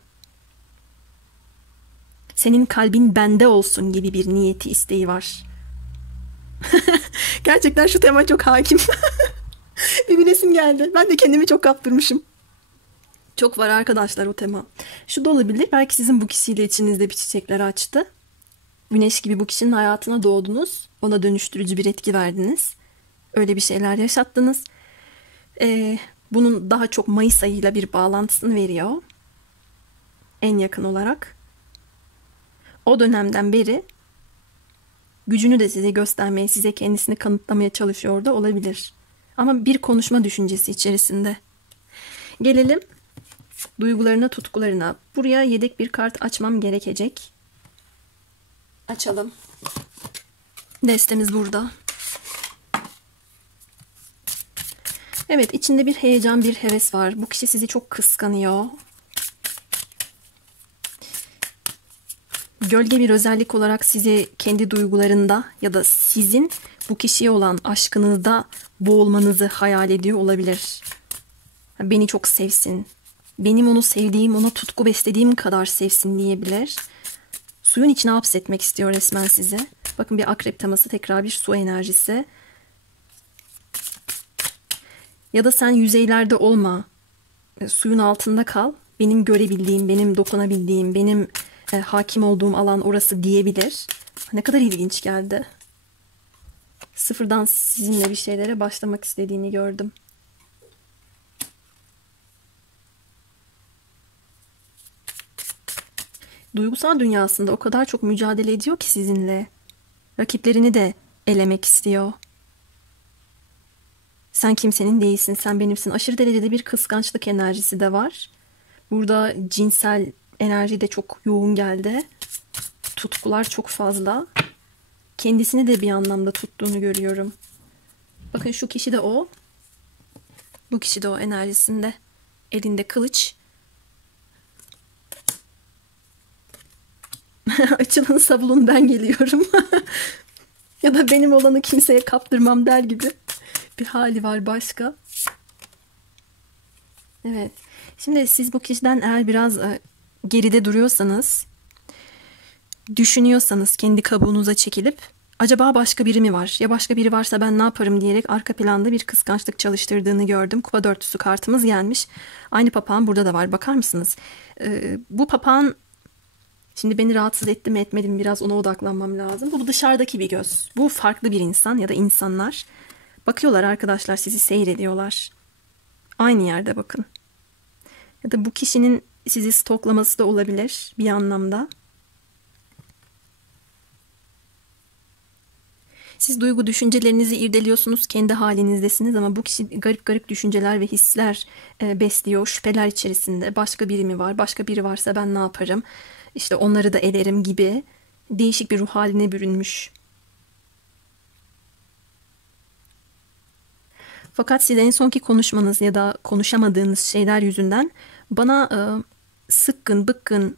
Senin kalbin bende olsun gibi bir niyeti, isteği var. Gerçekten şu tema çok hakim. Bir gülesim geldi. Ben de kendimi çok kaptırmışım. Çok var arkadaşlar o tema. Şu da olabilir. Belki sizin bu kişiyle içinizde bir çiçekler açtı. Güneş gibi bu kişinin hayatına doğdunuz. Ona dönüştürücü bir etki verdiniz. Öyle bir şeyler yaşattınız. Bunun daha çok Mayıs ayıyla bir bağlantısını veriyor. En yakın olarak. O dönemden beri gücünü de size göstermeye, size kendisini kanıtlamaya çalışıyor da olabilir. Ama bir konuşma düşüncesi içerisinde. Gelelim duygularına, tutkularına. Buraya yedek bir kart açmam gerekecek. Açalım. Destemiz burada. Evet, içinde bir heyecan, bir heves var. Bu kişi sizi çok kıskanıyor. Gölge bir özellik olarak sizi kendi duygularında ya da sizin bu kişiye olan aşkınızda boğulmanızı hayal ediyor olabilir. Beni çok sevsin. Benim onu sevdiğim, ona tutku beslediğim kadar sevsin diyebilir. Suyun içine hapsetmek istiyor resmen sizi. Bakın bir akrep teması, tekrar bir su enerjisi. Ya da sen yüzeylerde olma. Suyun altında kal. Benim görebildiğim, benim dokunabildiğim, benim hakim olduğum alan orası diyebilir. Ne kadar ilginç geldi. Sıfırdan sizinle bir şeylere başlamak istediğini gördüm. Duygusal dünyasında o kadar çok mücadele ediyor ki sizinle. Rakiplerini de elemek istiyor. Sen kimsenin değilsin, sen benimsin. Aşırı derecede bir kıskançlık enerjisi de var. Burada cinsel enerji de çok yoğun geldi. Tutkular çok fazla. Kendisini de bir anlamda tuttuğunu görüyorum. Bakın şu kişi de o. Bu kişi de o enerjisinde. Elinde kılıç. Açılın savulun, ben geliyorum. Ya da benim olanı kimseye kaptırmam der gibi bir hali var başka. Evet. Şimdi siz bu kişiden eğer biraz geride duruyorsanız, düşünüyorsanız kendi kabuğunuza çekilip acaba başka biri mi var? Ya başka biri varsa ben ne yaparım diyerek arka planda bir kıskançlık çalıştırdığını gördüm. Kupa dörtlüsü kartımız gelmiş. Aynı papağan burada da var. Bakar mısınız? Bu papağan şimdi beni rahatsız etti mi etmedi mi biraz ona odaklanmam lazım. Bu dışarıdaki bir göz. Bu farklı bir insan ya da insanlar. Bakıyorlar arkadaşlar, sizi seyrediyorlar. Aynı yerde bakın. Ya da bu kişinin sizi stoklaması da olabilir bir anlamda. Siz duygu düşüncelerinizi irdeliyorsunuz, kendi halinizdesiniz ama bu kişi garip garip düşünceler ve hisler besliyor, şüpheler içerisinde. Başka biri mi var? Başka biri varsa ben ne yaparım? İşte onları da elerim gibi değişik bir ruh haline bürünmüş. Fakat siz en sonki konuşmanız ya da konuşamadığınız şeyler yüzünden bana sıkkın, bıkkın,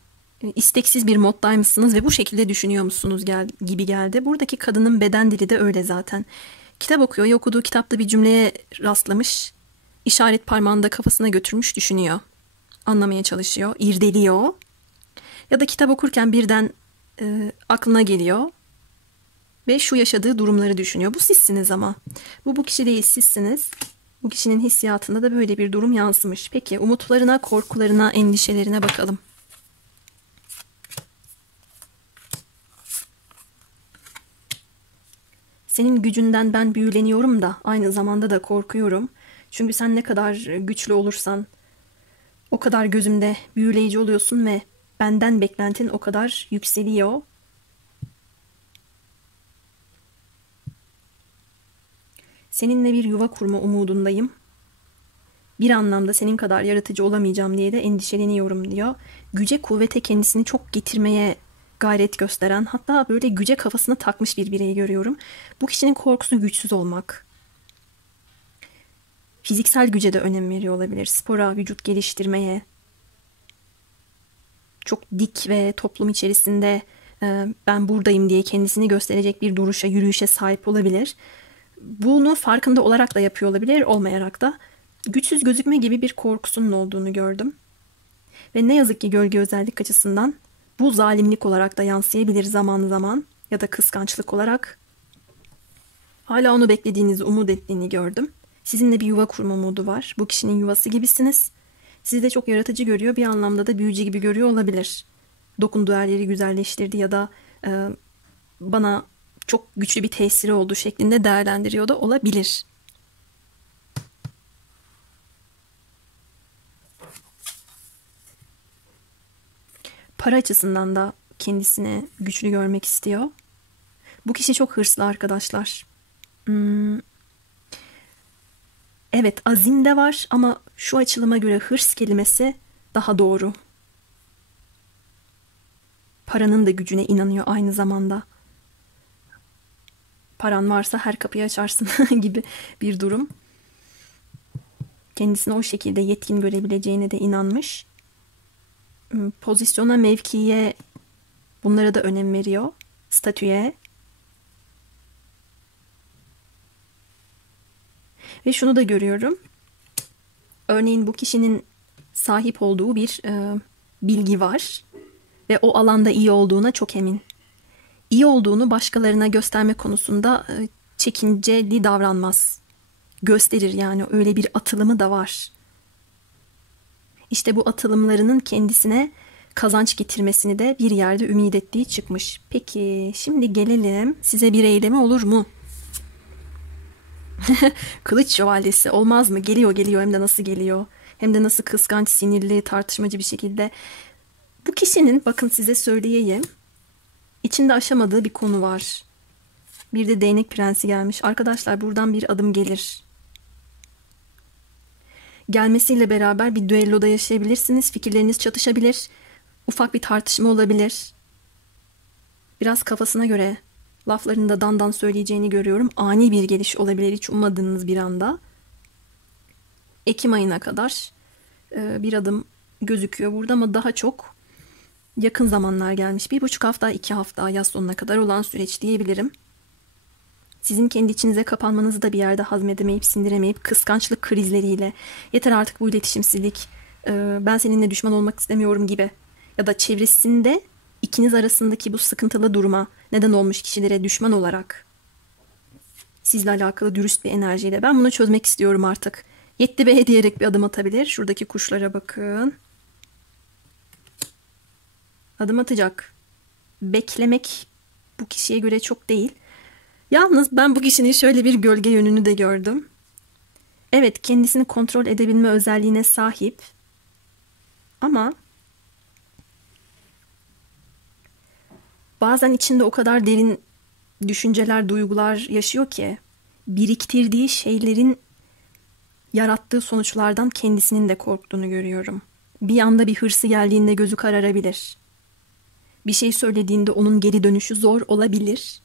isteksiz bir moddaymışsınız ve bu şekilde düşünüyormuşsunuz gibi geldi. Buradaki kadının beden dili de öyle zaten. Kitap okuyor ya okuduğu kitapta bir cümleye rastlamış, işaret parmağını da kafasına götürmüş düşünüyor. Anlamaya çalışıyor, irdeliyor. Ya da kitap okurken birden aklına geliyor ve şu yaşadığı durumları düşünüyor. Bu sizsiniz ama. Bu kişi değil, sizsiniz. Bu kişinin hissiyatında da böyle bir durum yansımış. Peki umutlarına, korkularına, endişelerine bakalım. Senin gücünden ben büyüleniyorum da aynı zamanda da korkuyorum. Çünkü sen ne kadar güçlü olursan o kadar gözümde büyüleyici oluyorsun ve benden beklentin o kadar yükseliyor. Seninle bir yuva kurma umudundayım. Bir anlamda senin kadar yaratıcı olamayacağım diye de endişeleniyorum diyor. Güce kuvvete kendisini çok getirmeye gayret gösteren, hatta böyle güce kafasına takmış bir bireyi görüyorum. Bu kişinin korkusu güçsüz olmak. Fiziksel güce de önem veriyor olabilir. Spora, vücut geliştirmeye. Çok dik ve toplum içerisinde ben buradayım diye kendisini gösterecek bir duruşa, yürüyüşe sahip olabilir. Bunu farkında olarak da yapıyor olabilir, olmayarak da. Güçsüz gözükme gibi bir korkusunun olduğunu gördüm. Ve ne yazık ki gölge özellik açısından bu zalimlik olarak da yansıyabilir zaman zaman ya da kıskançlık olarak. Hala onu beklediğinizi, umut ettiğini gördüm. Sizinle bir yuva kurma umudu var. Bu kişinin yuvası gibisiniz. Sizi de çok yaratıcı görüyor, bir anlamda da büyücü gibi görüyor olabilir. Dokunduğu her yeri güzelleştirdi ya da bana çok güçlü bir tesiri olduğu şeklinde değerlendiriyor da olabilir. Para açısından da kendisini güçlü görmek istiyor. Bu kişi çok hırslı arkadaşlar. Evet, azim de var ama şu açılıma göre hırs kelimesi daha doğru. Paranın da gücüne inanıyor aynı zamanda. Paran varsa her kapıyı açarsın gibi bir durum. Kendisini o şekilde yetkin görebileceğine de inanmış. Pozisyona, mevkiye, bunlara da önem veriyor. Statüye. Ve şunu da görüyorum. Örneğin bu kişinin sahip olduğu bir bilgi var. Ve o alanda iyi olduğuna çok emin. İyi olduğunu başkalarına gösterme konusunda çekinceli davranmaz. Gösterir, yani öyle bir atılımı da var. İşte bu atılımlarının kendisine kazanç getirmesini de bir yerde ümit ettiği çıkmış. Peki şimdi gelelim, size bir eylemi olur mu? Kılıç şövalyesi olmaz mı? Geliyor geliyor, hem de nasıl geliyor? Hem de nasıl kıskanç, sinirli, tartışmacı bir şekilde. Bu kişinin, bakın size söyleyeyim, içinde aşamadığı bir konu var. Bir de değnek prensi gelmiş. Arkadaşlar buradan bir adım gelir. Gelmesiyle beraber bir düelloda yaşayabilirsiniz. Fikirleriniz çatışabilir. Ufak bir tartışma olabilir. Biraz kafasına göre laflarını da dandan söyleyeceğini görüyorum. Ani bir geliş olabilir hiç ummadığınız bir anda. Ekim ayına kadar bir adım gözüküyor burada ama daha çok yakın zamanlar gelmiş. 1,5 hafta, 2 hafta, yaz sonuna kadar olan süreç diyebilirim. Sizin kendi içinize kapanmanızı da bir yerde hazmedemeyip, sindiremeyip, kıskançlık krizleriyle, yeter artık bu iletişimsizlik, Ben seninle düşman olmak istemiyorum gibi. Ya da çevresinde ikiniz arasındaki bu sıkıntılı duruma neden olmuş kişilere düşman olarak sizle alakalı dürüst bir enerjiyle ben bunu çözmek istiyorum artık. Yetti be diyerek bir adım atabilir. Şuradaki kuşlara bakın. Adım atacak. Beklemek bu kişiye göre çok değil. Yalnız ben bu kişinin şöyle bir gölge yönünü de gördüm. Evet, kendisini kontrol edebilme özelliğine sahip. Ama bazen içinde o kadar derin düşünceler, duygular yaşıyor ki biriktirdiği şeylerin yarattığı sonuçlardan kendisinin de korktuğunu görüyorum. Bir anda bir hırsı geldiğinde gözü kararabilir. Bir şey söylediğinde onun geri dönüşü zor olabilir.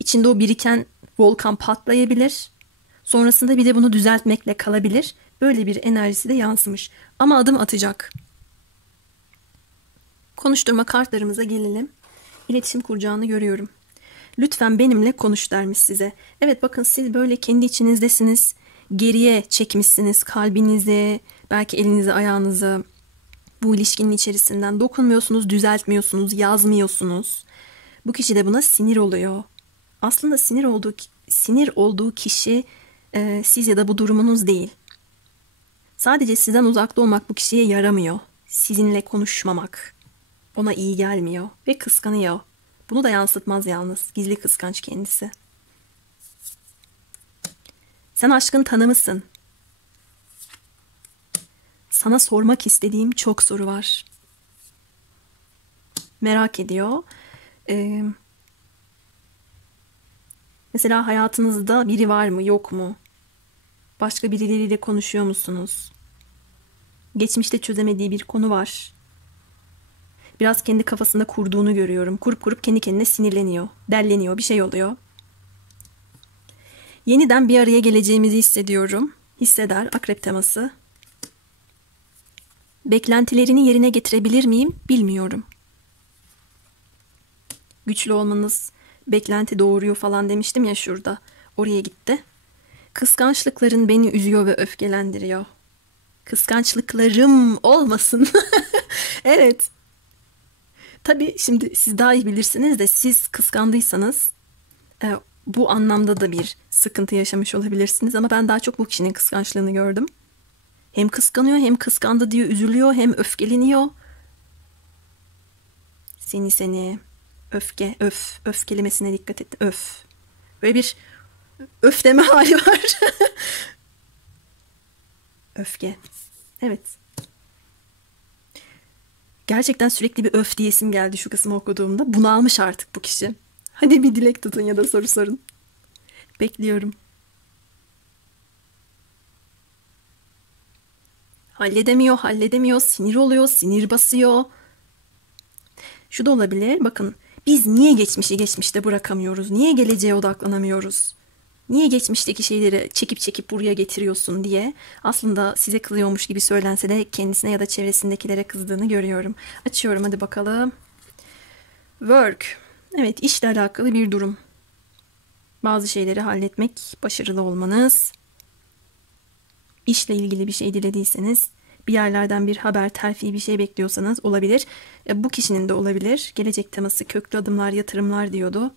İçinde o biriken volkan patlayabilir. Sonrasında bir de bunu düzeltmekle kalabilir. Böyle bir enerjisi de yansımış. Ama adım atacak. Konuşturma kartlarımıza gelelim. İletişim kuracağını görüyorum. Lütfen benimle konuş dermiş size. Evet, bakın siz böyle kendi içinizdesiniz. Geriye çekmişsiniz kalbinizi, belki elinizi, ayağınızı. Bu ilişkinin içerisinden dokunmuyorsunuz, düzeltmiyorsunuz, yazmıyorsunuz. Bu kişi de buna sinir oluyor. Aslında sinir olduğu kişi siz ya da bu durumunuz değil. Sadece sizden uzakta olmak bu kişiye yaramıyor. Sizinle konuşmamak ona iyi gelmiyor ve kıskanıyor. Bunu da yansıtmaz yalnız. Gizli kıskanç kendisi. Sen aşkın tanımısın. Sana sormak istediğim çok soru var. Merak ediyor. Mesela hayatınızda biri var mı, yok mu? Başka birileriyle konuşuyor musunuz? Geçmişte çözemediği bir konu var. Biraz kendi kafasında kurduğunu görüyorum. Kurup kendi kendine sinirleniyor, delleniyor, bir şey oluyor. Yeniden bir araya geleceğimizi hissediyorum. Hisseder, akrep teması. Beklentilerini yerine getirebilir miyim bilmiyorum. Güçlü olmanız beklenti doğuruyor falan demiştim ya şurada. Oraya gitti. Kıskançlıkların beni üzüyor ve öfkelendiriyor. Kıskançlıklarım olmasın. Evet. Tabii şimdi siz daha iyi bilirsiniz de siz kıskandıysanız bu anlamda da bir sıkıntı yaşamış olabilirsiniz. Ama ben daha çok bu kişinin kıskançlığını gördüm. Hem kıskanıyor, hem kıskandı diye üzülüyor, hem öfkeleniyor. Seni öf kelimesine dikkat et, öf. Böyle bir öf deme hali var. Öfke. Evet. Gerçekten sürekli bir öf diyesim geldi şu kısmı okuduğumda. Bunalmış artık bu kişi. Hadi bir dilek tutun ya da soru sorun. Bekliyorum. Halledemiyor, sinir oluyor, sinir basıyor. Şu da olabilir, bakın biz niye geçmişi geçmişte bırakamıyoruz? Niye geleceğe odaklanamıyoruz? Niye geçmişteki şeyleri çekip buraya getiriyorsun diye aslında size kızıyormuş gibi söylense de kendisine ya da çevresindekilere kızdığını görüyorum. Açıyorum, hadi bakalım. Work. Evet, işle alakalı bir durum. Bazı şeyleri halletmek, başarılı olmanız. İşle ilgili bir şey dilediyseniz, bir yerlerden bir haber, terfi bir şey bekliyorsanız olabilir. Bu kişinin de olabilir. Gelecek teması köklü adımlar, yatırımlar diyordu.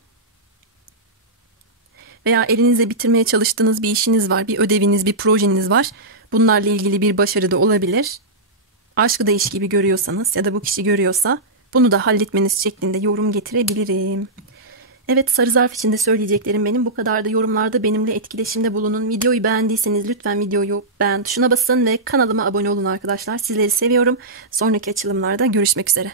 Veya elinizde bitirmeye çalıştığınız bir işiniz var, bir ödeviniz, bir projeniz var. Bunlarla ilgili bir başarı da olabilir. Aşkı da iş gibi görüyorsanız ya da bu kişi görüyorsa bunu da halletmeniz şeklinde yorum getirebilirim. Evet, sarı zarf için de söyleyeceklerim benim bu kadar da. Yorumlarda benimle etkileşimde bulunun. Videoyu beğendiyseniz lütfen videoyu beğen tuşuna basın ve kanalıma abone olun arkadaşlar. Sizleri seviyorum. Sonraki açılımlarda görüşmek üzere.